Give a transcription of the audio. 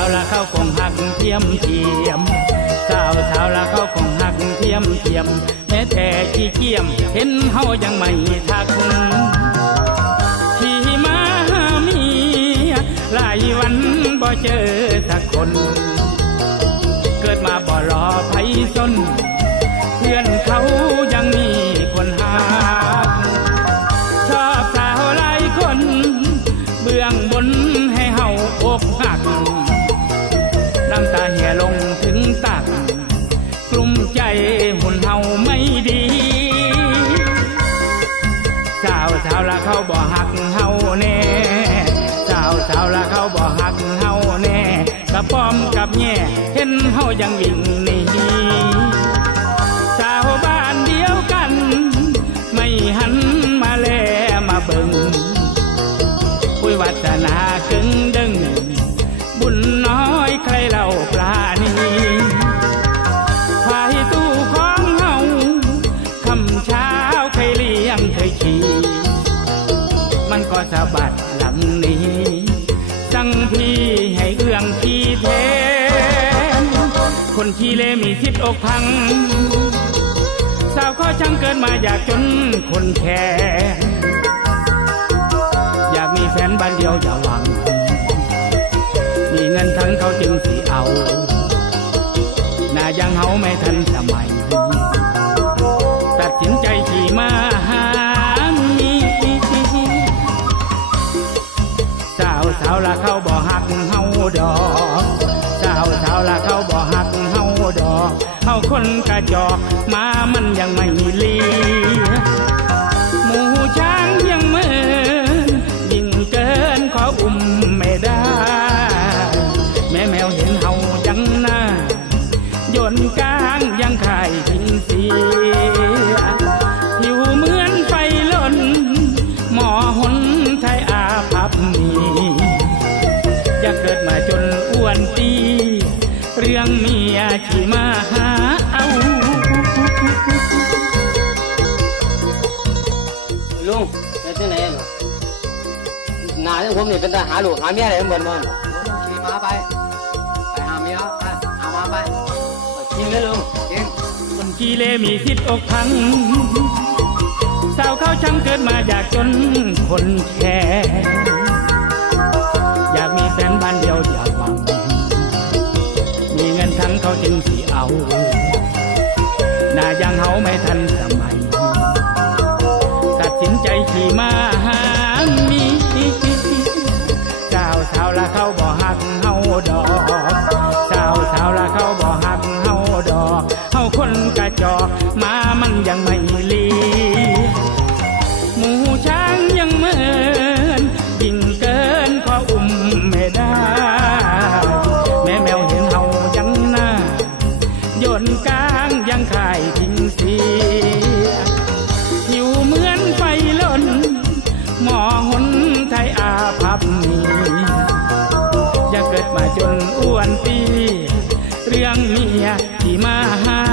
าวสาวละเขาคงหักเทียมเทียมสาวสาวละเขาคงหักเทียมเทียมแม้แต่ขี้เกียม เห็นเฮายังไม่ทักที่มาหาเมียหลายวันบ่เจอสักคน เกิดมาบ่รอไผสนาวสาวละเขาบ่หักเฮาแน่สาวสาวละเขาบ่หักเฮาแน่กระป้อมกับแง่เห็นเฮายังวิ่งนี สะบัดหลังนี้ สั่งพี่ให้เอื้องพี่แทน คนขี้เลมีสิทธิ์อกพัง สาวข้อช่างเกินมาอยากจนคนแค่อยากมีแฟนบ้านเดียวอย่าหวัง มีเงินทั้งเขาจึงสิเอา หน้ายังเฮาไม่ทันสมัย สาวสาละเขาบ่หักเฮาดอกสาวสาวละเขาบ่หักเฮาดอกเฮาคนกระจอกมามันยังไม่ลี เกิดมาจนอ้วนตี เรื่องเมียขี่มาหาเอาลุงไปที่ไหนเหรอหนาอย่างผมนี่เป็นทหารลูกหาเมียอะไรเหมือนมันขี่ม้าไป ไปหาเมียไปหาม้าไปกินเลยลุงกินคนกีเลมีสิทธิ์อกพังสาวเขาช่างเกิดมาอยากจนคนแค่ มีเงินทั้งเขาจึงสิเอาหน้ายังเฮาไม่ทันสมัย ตัดสินใจขี่มาหามีเจ้าสาวละเขาบ่หักเฮาดอก หมอหนไทยอาภัพมีอย่าเกิดมาจนอ้วนปีเรื่องเมียที่มาหา